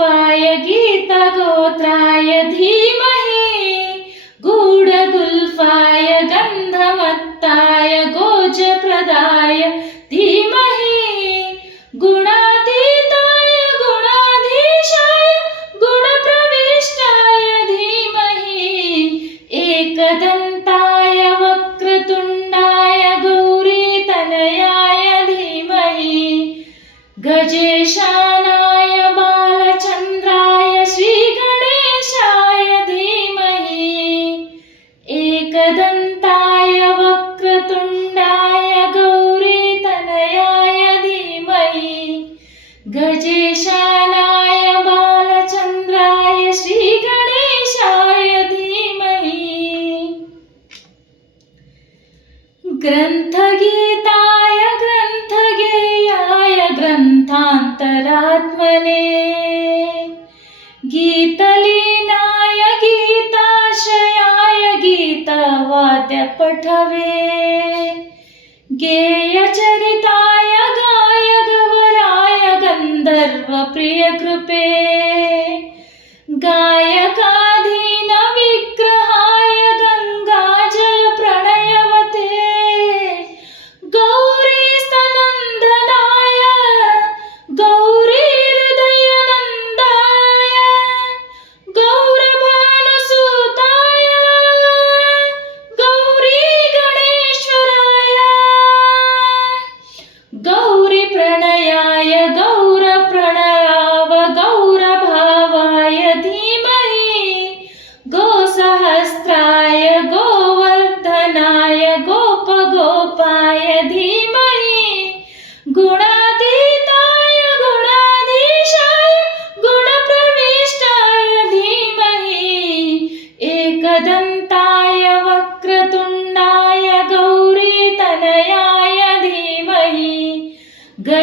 गीततत्त्वाय गीतगोत्राय धीमहि गूढगुल्फाय गन्धमत्ताय गोजप्रदाय ग्रन्थगीताय ग्रन्थगेयाय ग्रन्थान्तरात्मने। गीतलीनाय गीताशयाय गीतवाद्यपठवे। गेयचरिताय गायगवराय गन्धर्वप्रियकृपे। गायकाधीनविग्रहाय गौरीप्रणयाय गौरप्रणयाव